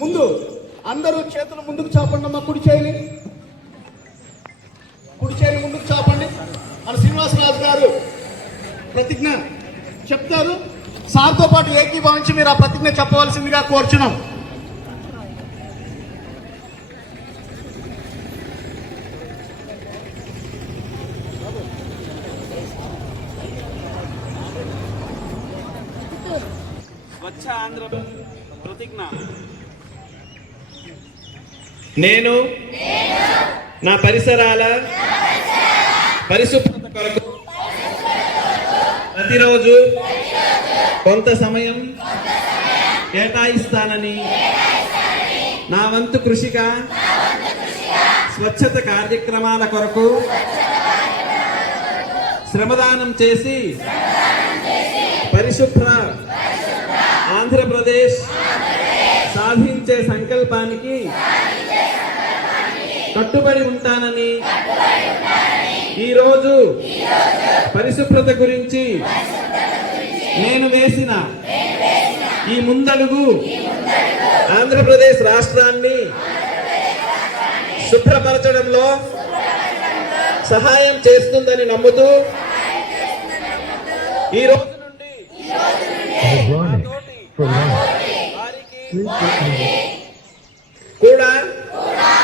ముందు అందరూ చేతులు ముందుకు చాపండి అమ్మా. కుడి చేయాలి ముందుకు చాపండి. మన శ్రీనివాసరాజు గారు ప్రతిజ్ఞ చెప్తారు. సార్తో పాటు ఏకీభవించి మీరు ఆ ప్రతిజ్ఞ చెప్పవలసిందిగా కోరుచున్నాం. స్వచ్ఛ ఆంధ్ర ప్రతిజ్ఞ. నేను నా పరిసరాల పరిశుభ్రత కొరకు ప్రతిరోజు కొంత సమయం కేటాయిస్తానని నా వంతు కృషిగా స్వచ్ఛత కార్యక్రమాల కొరకు శ్రమదానం చేసి పరిశుభ్ర ఆంధ్రప్రదేశ్ సాధించే సంకల్పానికి కట్టుబడి ఉంటానని ఈరోజు పరిశుభ్రత గురించి నేను వేసిన ఈ ముందడుగు ఆంధ్రప్రదేశ్ రాష్ట్రాన్ని శుభ్రపరచడంలో సహాయం చేస్తుందని నమ్ముతూ ఈ రోజు నుండి కూడా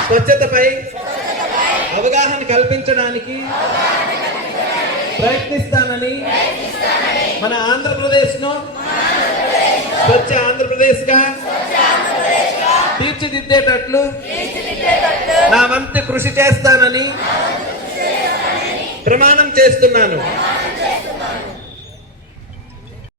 స్వచ్ఛతపై అవగాహన కల్పించడానికి ప్రయత్నిస్తానని మన ఆంధ్రప్రదేశ్ ను స్వచ్ఛ ఆంధ్రప్రదేశ్ గా తీర్చిదిద్దేటట్లు నా వంతు కృషి చేస్తానని ప్రమాణం చేస్తున్నాను.